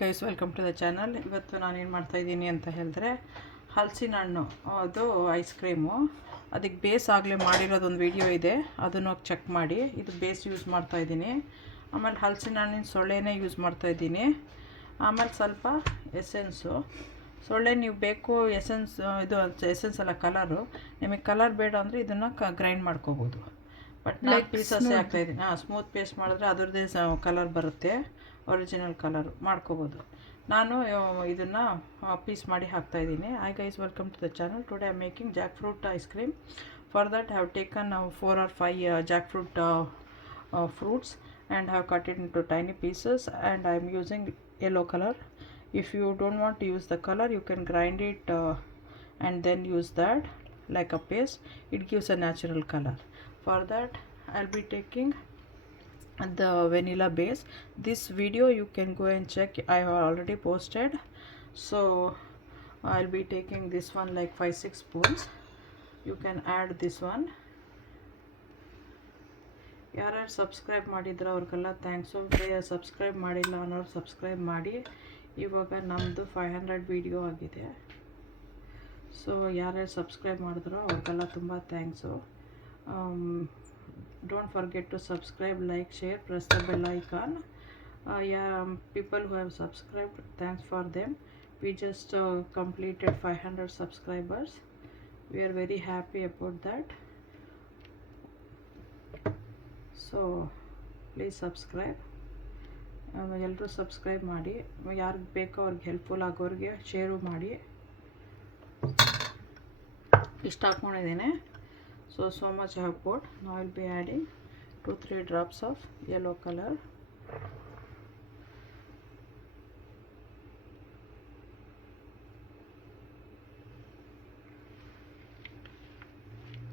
Guys, welcome to the channel. ಇವತ್ತು ನಾನು ನಾನೇನು ಮಾಡ್ತಾಯಿದ್ದೀನಿ ಅಂತ ಹೇಳಿದ್ರೆ ಹಲಸಿನ ಹಣ್ಣು ಅದು ಐಸ್ ಕ್ರೀಮು ಅದಕ್ಕೆ ಬೇಸ್ ಆಗಲೇ ಮಾಡಿರೋದೊಂದು ವಿಡಿಯೋ ಇದೆ. ಅದನ್ನು ಚೆಕ್ ಮಾಡಿ. ಇದು ಬೇಸ್ ಯೂಸ್ ಮಾಡ್ತಾಯಿದ್ದೀನಿ ಆಮೇಲೆ ಹಲಸಿನ ಹಣ್ಣಿನ ಸೊಳ್ಳೆನೇ ಯೂಸ್ ಮಾಡ್ತಾಯಿದ್ದೀನಿ ಆಮೇಲೆ ಸ್ವಲ್ಪ ಎಸೆನ್ಸು ಸೊಳ್ಳೆ ನೀವು ಬೇಕು ಎಸೆನ್ಸ್ ಇದು ಎಸೆನ್ಸ್ ಅಲ್ಲ ಕಲರು ನಿಮಗೆ ಕಲರ್ ಬೇಡ ಅಂದರೆ ಇದನ್ನು ಕ ಗ್ರೈಂಡ್ ಮಾಡ್ಕೋಬೋದು. ಬಟ್ ಪೀಸಸ್ ಪೀಸಸ್ಸೇ ಹಾಕ್ತಾಯಿದ್ದೀನಿ ಹಾಂ ಸ್ಮೂತ್ ಪೇಸ್ಟ್ ಮಾಡಿದ್ರೆ ಅದರದ್ದೇ ಕಲರ್ ಬರುತ್ತೆ. ಒರಿಜಿನಲ್ ಕಲರ್ ಮಾಡ್ಕೋಬೋದು. ನಾನು ಇದನ್ನು ಪೀಸ್ ಮಾಡಿ ಹಾಕ್ತಾಯಿದ್ದೀನಿ hi guys welcome to the channel today I making jack fruit ice cream for that have taken four or five jack fruit fruits and have cut it into tiny pieces and I am using yellow colour if you don't want to use the colour you can grind it and then use that. Like a paste it gives a natural color for that I'll be taking the vanilla base this video you can go and check I have already posted so I'll be taking this one like 5 6 spoons you can add this one ಯಾರ್ಯಾರು subscribe ಮಾಡಿದ್ರೆ ಅವ್ರಿಗೆಲ್ಲ thanks subscribe ಮಾಡಿಲ್ಲ ಅನ್ನೋರು subscribe ಮಾಡಿ ಇವಾಗ ನಮ್ಮದು five hundred video ಆಗಿದೆ so ಯಾರ್ಯಾರು ಸಬ್ಸ್ಕ್ರೈಬ್ ಮಾಡಿದ್ರೋ ಅವ್ರಿಗೆಲ್ಲ ತುಂಬ thanks don't forget to subscribe like share press the bell icon yeah people who have subscribe thanks for them we just completed five hundred subscribers we are very happy about that so please subscribe ಎಲ್ಲರೂ subscribe ಮಾಡಿ. ಯಾರಿಗೆ ಬೇಕೋ ಅವ್ರಿಗೆ helpful ಆಗೋರಿಗೆ share ಮಾಡಿ. ಇಷ್ಟು ಹಾಕ್ಕೊಂಡಿದ್ದೀನಿ so so much have put ನಾ will be adding two three drops of yellow colour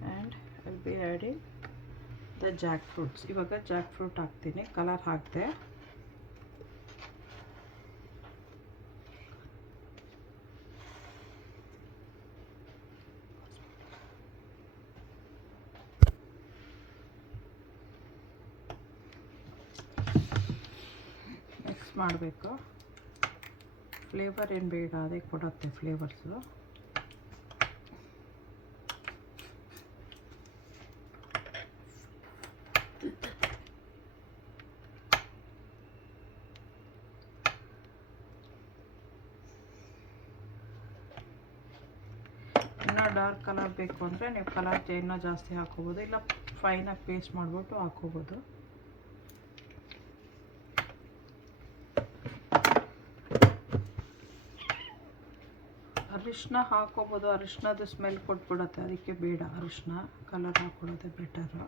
and will be adding the jack fruits ಇವಾಗ ಜಾಕ್ ಫ್ರೂಟ್ ಹಾಕ್ತೀನಿ ಕಲರ್ ಹಾಕಿದೆ ಮಿಕ್ಸ್ ಮಾಡಬೇಕು. ಫ್ಲೇವರ್ ಏನು ಬೇಡ ಅದೇ ಕೊಡುತ್ತೆ ಫ್ಲೇವರ್ಸು. ಇನ್ನೂ ಡಾರ್ಕ್ ಕಲರ್ ಬೇಕು ಅಂದರೆ ನೀವು ಕಲರ್ ಇನ್ನೂ ಜಾಸ್ತಿ ಹಾಕೋಬೋದು ಇಲ್ಲ ಫೈನಾಗಿ ಪೇಸ್ಟ್ ಮಾಡಿಬಿಟ್ಟು ಹಾಕೋಬೋದು ಅರಿಶಿನ ಹಾಕೋಬೋದು. ಅರಿಶಿನದು ಸ್ಮೆಲ್ ಕೊಟ್ಬಿಡುತ್ತೆ. ಅದಕ್ಕೆ ಬೇಡ. ಅರಿಶಿನ ಕಲರ್ ಹಾಕ್ಕೊಡೋದೇ ಬೆಟರು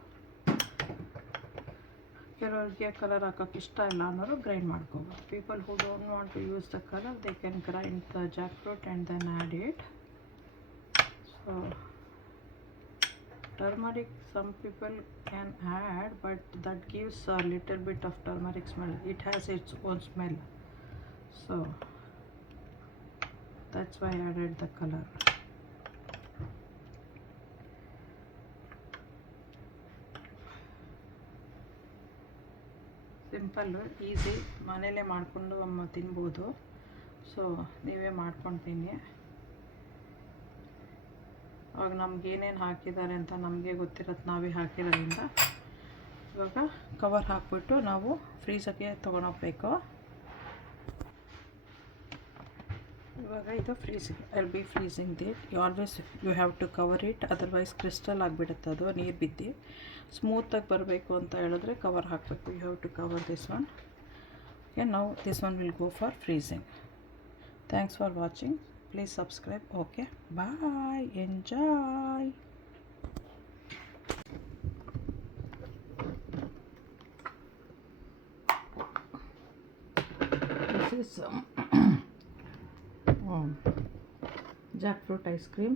ಕೆಲವರಿಗೆ ಕಲರ್ ಹಾಕೋಕ್ಕೆ ಇಷ್ಟ ಇಲ್ಲ ಅನ್ನೋರು ಗ್ರೈಂಡ್ ಮಾಡ್ಕೋಬೋದು. People who don't want to use the colour they can grind the jack fruit and then add it so turmeric some people can add but that gives a little bit of turmeric smell. It has its own smell. So that's why i added the color. Simple easy ಮನೇಲೇ ಮಾಡಿಕೊಂಡು ತಿನ್ಬೋದು. So ನೀವೇ ಮಾಡ್ಕೊಂಡು ಅವಾಗ ನಮ್ಗೆ ಏನೇನು ಹಾಕಿದ್ದಾರೆ ಅಂತ ನಮಗೆ ಗೊತ್ತಿರತ್ತೆ ನಾವೇ ಹಾಕಿರೋದ್ರಿಂದ ಇವಾಗ ಕವರ್ ಹಾಕ್ಬಿಟ್ಟು ನಾವು ಫ್ರೀಜರ್ಗೆ ತೊಗೊಂಡೋಗ್ಬೇಕು. ಇವಾಗ ಇದು freezing will be freezing that you always you have to cover it otherwise crystal ಆಗಿಬಿಡುತ್ತೆ ಅದು ನೀರು ಬಿದ್ದು. ಸ್ಮೂತಾಗಿ ಬರಬೇಕು ಅಂತ ಹೇಳಿದ್ರೆ ಕವರ್ ಹಾಕಬೇಕು. You have to cover this one okay ನಾವು this one will go for freezing thanks for watching please subscribe. Okay bye. Enjoy. This is um, jack fruit ice cream